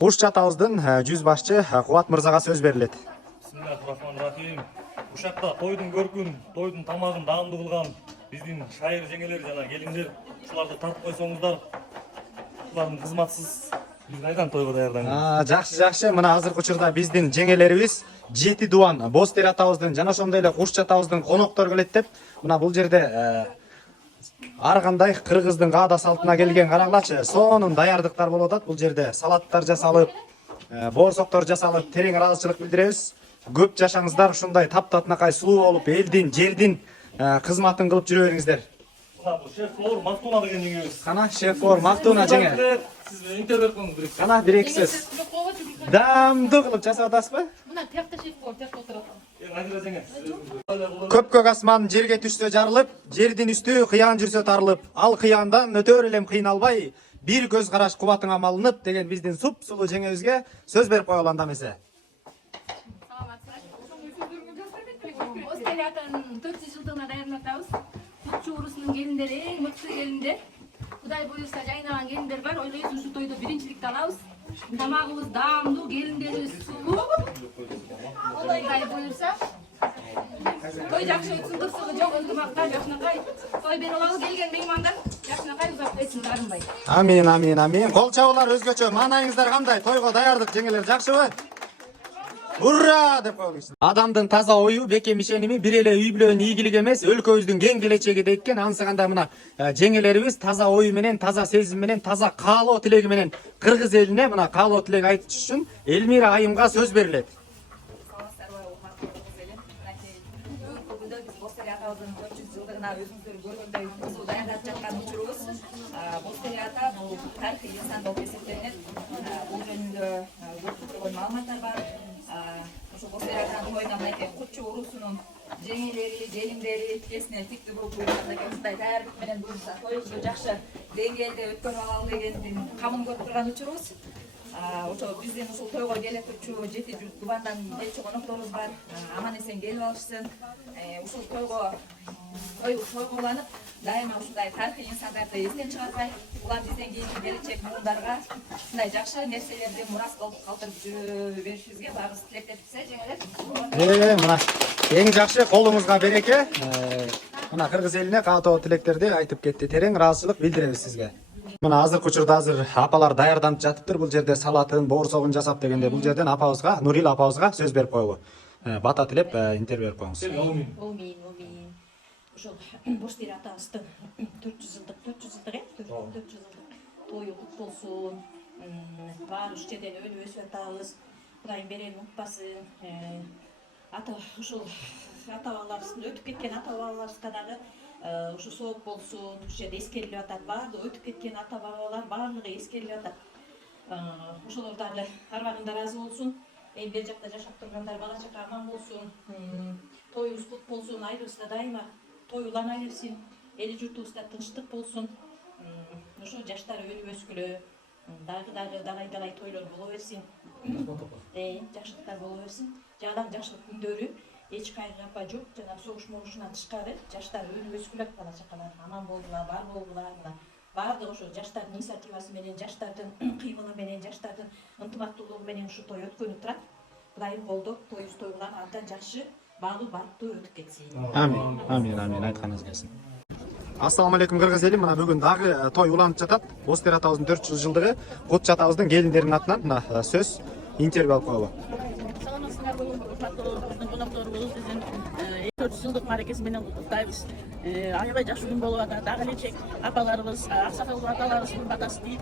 Куш чатабыздын жүз башчы Кубат мырзага сөз берилет. Бисмиллахиррахманиррахим. Ушакта тойдун көркүн, тойдун тамагын даамдуу кылган биздин шайыр жеңелер жана келиндер ушуларды тартып койсоңуздар. Улардын кызматсыз биз кайдан тойго даярданбыз. Жакшы. Мына азыркы учурда биздин жеңелерибиз Жети Дуан, Бостер атабыздын жана ошондой эле Куш чатабыздын коноктор келет деп, мына бул жерде ар кандай кыргыздын каада салтына келген карагылачы. Сонун даярдыктар болуп атат. Бул жерде салаттар жасалып, боорсоктор жасалып, терең ыраазычылык билдиребиз. Көп жашаңыздар, ушундай таптатынакай сулуу болуп, элдин, жердин кызматын кылып жүрө бериңиздер. Бул шеф-повар Мактуна деген жеңебиз. Кана шеф-повар Мактуна жеңе. Сиз интервью бериңиз бирик. Кана бирик сөз. Даамдуу кылып жасап атасызбы? Мына тиякта шеф-повар тиякта отурат. Надира жеңе. Көк асман жерге түшсө жарылып, жердин үстү кыян жүрсө тарылып, ал кыяндан өтөр элем кыйналбай, бир көз караш кубатыңа малынып деген биздин суп-сулуу жеңебизге сөз берип коелу анда эмесе. Остелиятын 400 жылдыгына даярдатабыз. Кутчу урусунун келиндери эң мыкты келиндер. Кудай буюрса жайнаган келиндер бар. Ойлойбуз ушул тойдо биринчиликти алабыз. Тамагыбыз даамдуу, келиндерибиз сулуу. Кудай буюрса той жакшы өтсүн, кырсыгы жок, ынтымакта жакшынакай той берип алалы келген меймандар жакшынакай узап кетсин дарынбай. Амин. Кол чабуулар өзгөчө. Маанайыңыздар кандай? Тойго даярдык жеңелер жакшыбы? Ура деп коелучу. Адамдын таза ою, бекем ишеними бир эле үй бүлөнүн ийгилиги эмес, өлкөбүздүн кең келечеги дейт экен. Анысы кандай мына жеңелерибиз таза ою менен, таза сезим менен, таза каалоо тилеги менен кыргыз элине мына каалоо тилек айтыш үчүн Элмира айымга сөз берилет. Өзүңүздөр көргөндөй кызуу даярдап жаткан учурубуз. Бостер ата бул тарыхый инсан болуп эсептелинет. Бул жөнүндө көптөгөн маалыматтар бар. Ошо Бостер атанын тоюна мынакей Кутчу урусунун жеңелери, желиндери тикесине тикти буруп буйругандай мындай даярдык менен буюрса тоюбузду жакшы деңгээлде өткөрүп алалы дегендин камын көрүп турган учурубуз. Ошо биздин ушул тойго келе турчу Жети Дубандан келчү конокторубуз бар. Аман эсен келип алышсын. Ушул тойго тойланып, дайыма ушундай тарыхый инсандарды эстен чыгарбай, улар бизден кийинки келечек буундарга ушундай жакшы нерселерди мурас кылып калтырып жүрө беришибизге баарыбыз тилектешпизсе, жеңелер. Мына эң жакшы, колуңузга береке. Мына кыргыз элине каатоо тилектерди айтып кетти. Терең ыраазычылык билдиребиз сизге. Мына азыркы учурда апалар даярданып жатыптыр. Бул жерде салатын, боорсогун жасап дегенде бул жерден апабызга, Нурил апабызга сөз берип коелу. Бата тилеп интервью берип коюңуз. Омин. Ошол Бостер атабыздын 400 жылдык тою кут болсун. Баары уш жерден өнүп өсүп атабыз. Кудайым берени унутпасын. Ушул ата бабаларыбыздын өтүп кеткен ата бабаларыбызга дагы ушу сооп болсун. Ушу жерде эскерилип атат. Баардыгы өтүп кеткен ата бабалар баардыгы эскерилип атат. Ошолор дагы арбагында ыраазы болсун. Эми бер жакта жашап тургандар бала чака аман болсун. Тоюбуз кут болсун. Айылыбызда дайыма той улана берсин. Эли журтубузда тынчтык болсун. Ошо жаштар өнүп өскүлө. Далай тойлор боло берсин. Жакшылыктар боло берсин. Жадан жакшылык күндөрү эч кайгы жок. Жана согуш могушунан тышкары жаштар өнүп өскүлө, бала чакалар аман болдулар, бар болдулар. Баардыгы ошо жаштардын инициативасы менен, жаштардын кыймылы менен, жаштардын ынтымактуулугу менен ушу той өткөнүп турат. Кудайым колдоп, тоюбуз тойлар абдан жакшы, баалуу бактуу өтүп кетсин. Амин. Айтканыңыз келсин. Ассаламу алейкум кыргыз эли. Мына бүгүн дагы той уланып жатат. Бостер атабыздын 400 жылдыгы, Кут чатабыздын келиндеринин атынан мына сөз интервью алып коелу. Саламатсыздарбы, урматтуу конокторубуз, биздин 400 жылдык мааракеси менен куттуктайбыз. Аябай жакшы күн болуп атат. Дагы элечек апаларыбыз, аксакал аталарыбыздын батасы дейт.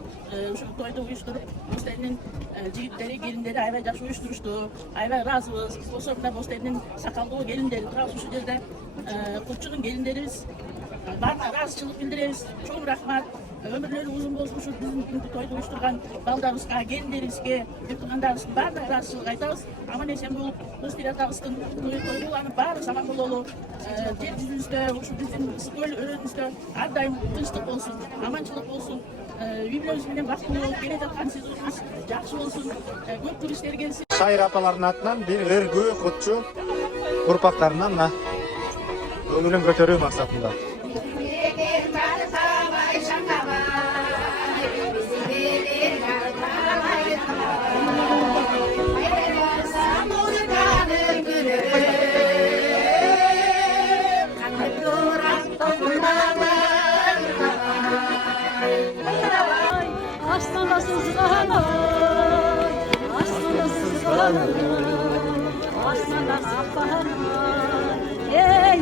Ушул тойду уюштуруп, Бостердин жигиттери, келиндери аябай жакшы уюштурушту. Аябай ыраазыбыз. Ошондо Бостердин сакалдуу келиндери турабыз ушул жерде. Кутчунун келиндерибиз баарына ыраазычылык билдиребиз. Чоң рахмат. Өмүрлөрү узун болсун. Ушу биздин тойду уюштурган балдарыбызга, келиндерибизге, жакындарыбыздын баарына ыраазычылык айтабыз. Аман эсен болуп, Бостер атабыздын тойланып баарыбыз аман бололу. Жер жүзүбүздө, ушу биздин ысык өрөөнүбүздө ар дайым тынчтык болсун, аманчылык болсун. Үй бүлөбүз менен бактылуу болуп келе жаткан сезонубуз жакшы болсун. Көп туристтер келсин. Шайыр апалардын атынан бир өргүү кутчу урпактарына мына көңүлүн көтөрүү максатында. Osman'dan apana ey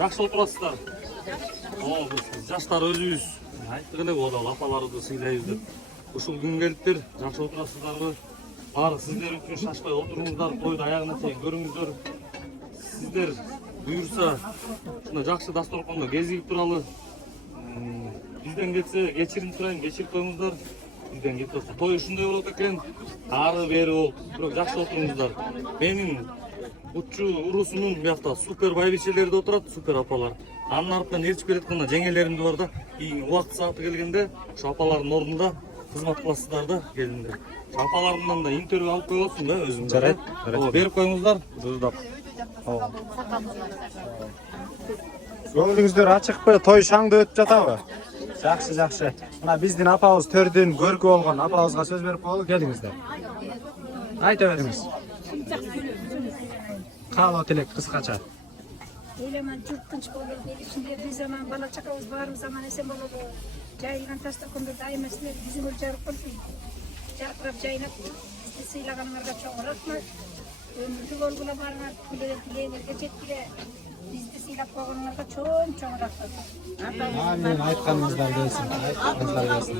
Жақсы отырасыздар. Біз жаштар өзіміз айттық эле ода апаларды сыйлайбыз деп. Ушул күн келиптир, жақсы отырасыздарбы? Бары сиздер үчүн шашпай отуруңуздар, тойду аягына чейин көрүңүздөр. Сиздер буюрса, ушундай жакшы дасторкондо кезигип туралы. Бизден кетсе кечирим сурайм, кечирип коюңуздар. Бизден кетсе той ушундай болот экен. Ары бери болуп, бирок жакшы отуруңуздар. Менин Бутчу урусунун биякта супер байбичелери да отурат, супер апалар. Анын артынан ээрчип келатканда жеңелерим да бар да. Убакыт сааты келгенде ушу апалардын ордунда кызмат кыласыздар да келиндер. Апаларымдан да интервью алып коесуң да өзүң. Жарайт. Берип коюңуздар, жуздап. Көңүлүңүздөр ачыкпы? Той шаңды өтүп жатабы? Жакшы, жакшы. Мына биздин апабыз төрдүн көркү болгон апабызга сөз берип коелу, келиңиздер. Айта бериңиз. Каалоо тилек кыскача. Элеман жұрт тынч болу, ел ішінде біз аман, бала чакабыз баарыбыз аман эсен болобу. Жайылган дасторкондо дайыма силер жүзүңөр жарык болсун. Жаркырап жайнап, бизди сыйлаганыңарга чоң рахмат. Өмүрдү болгула барыңар, тилегиңерге жеткиле. Бизди сыйлап койгонуңарга чоң рахмат. Амин, айтканыңыздар келсин, айтканыңыздар келсин.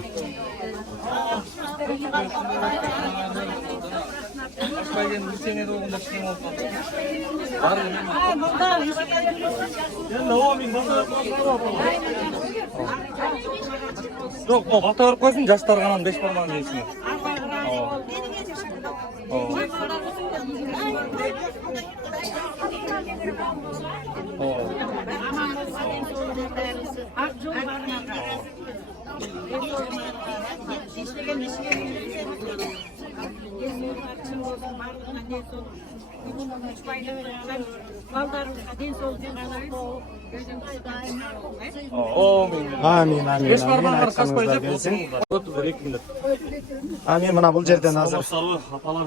Ашпайген үчене де болгондо кичине болуп калды. Енді о мен жоқ, ол бата беріп қойсын, жастар ғанан 5 бармағын жейсіңер. Амин, амин. Беш бармағын қашпай жеп отырыңыздар. Амин, мына бул жерден азыр. Салып, апалар,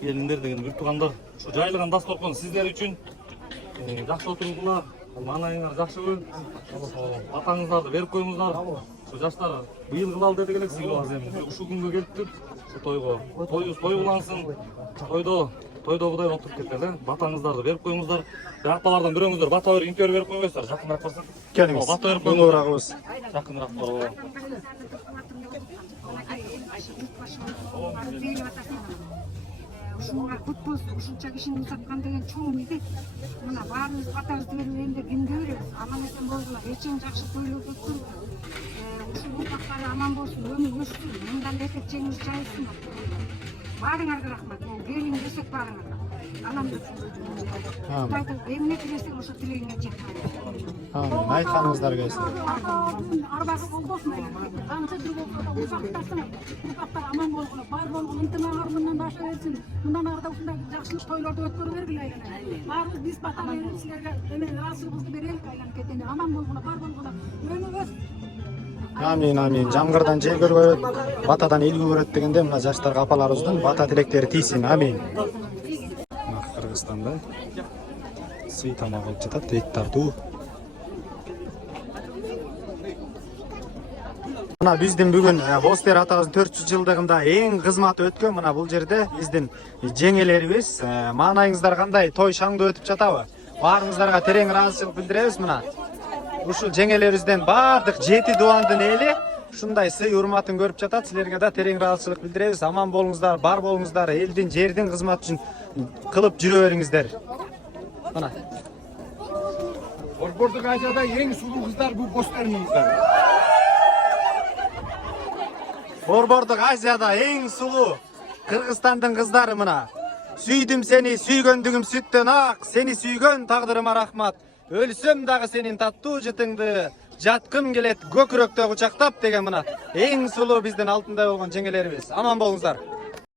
келиндер деген бір туғандар. Жайылған дасторкон сіздер үшін жақсы отырыңыздар. Манайыңар жақшыбы. Батаңыздарды беріп қойыңыздар. Жаштар быйыл кылалы дедик элек сыйлабыз эми. Ушу күнгө келиптир. Тойго. Тойубуз той улансын. Тойдо кудай отуруп кеткен да. Батаңыздарды берип коюңуздар. Апалардан бирөөңүздөр бата берип интервью берип коюңуздар. Жакыныраак барсын. Келиңиз. Бата берип коюңуз. Жакыныраак барып. Ушуга кут болсун, ушунча кишини узаткан деген чоң милдет. Мына баарыбыз батабызды берип энди күнгө беребиз. Аман эсен болгула, эчең жакшы тойлоп өткөрүп. Ушул урпактары аман болсун, өмүр өссүн, мындан эртек жеңиш жайылсын. Баарыңарга рахмат. Келиң десек баарыңарга. Алам деп. Кудайдан эмне тилесең ошо тилегиңе жеткиле. Амин, айтканыңыздар келсин. Арбагы болбосун. Канча жыл болсо да узактасын. Урпактар аман болгула, бар болгула, ынтымагыңар мындан аша берсин. Мындан арда ушундай жакшылык тойлорду өткөрө бергиле айланып. Баарыбыз биз бата берип силерге эме ыраазычылыгыбызды берелик айланып кетени. Аман болгула, бар болгула. Өмүр өссүн. Амин, амин. Жамгырдан жел көрбөйт, батадан эл көрөт дегенде мына жаштарга апаларыбыздын бата тилектери тийсин. Амин. Кыргызстанда сый тамак болуп жатат, эт тартуу. Мына биздин бүгүн Бостер атабыздын 400 жылдыгында эң кызматы өткөн. Мына бул жерде биздин жеңелерибиз. Маанайыңыздар кандай? Той шаңды өтүп жатабы? Баарыңыздарга терең ыраазычылык билдиребиз. Мына ушул жеңелерибизден баардык 7 дубандын эли ушундай сый урматын көрүп жатат. Силерге да терең ыраазычылык билдиребиз. Аман болуңуздар, бар болуңуздар, элдин, жердин кызматы үчүн кылып жүрө бериңиздер. Мына Борбордук Азияда эң сулуу кыздар бул Бостердин кыздары. Борбордук Азияда эң сулуу Кыргызстандын кыздары мына. Сүйдүм сени, сүйгөндүгүм сүттөн ак, сени сүйгөн тагдырыма рахмат. Өлсөм дагы сенин таттуу жытыңды жаткым келет көкүрөктө кучактап деген мына эң сулуу биздин алтындай болгон жеңелерибиз. Аман болуңуздар.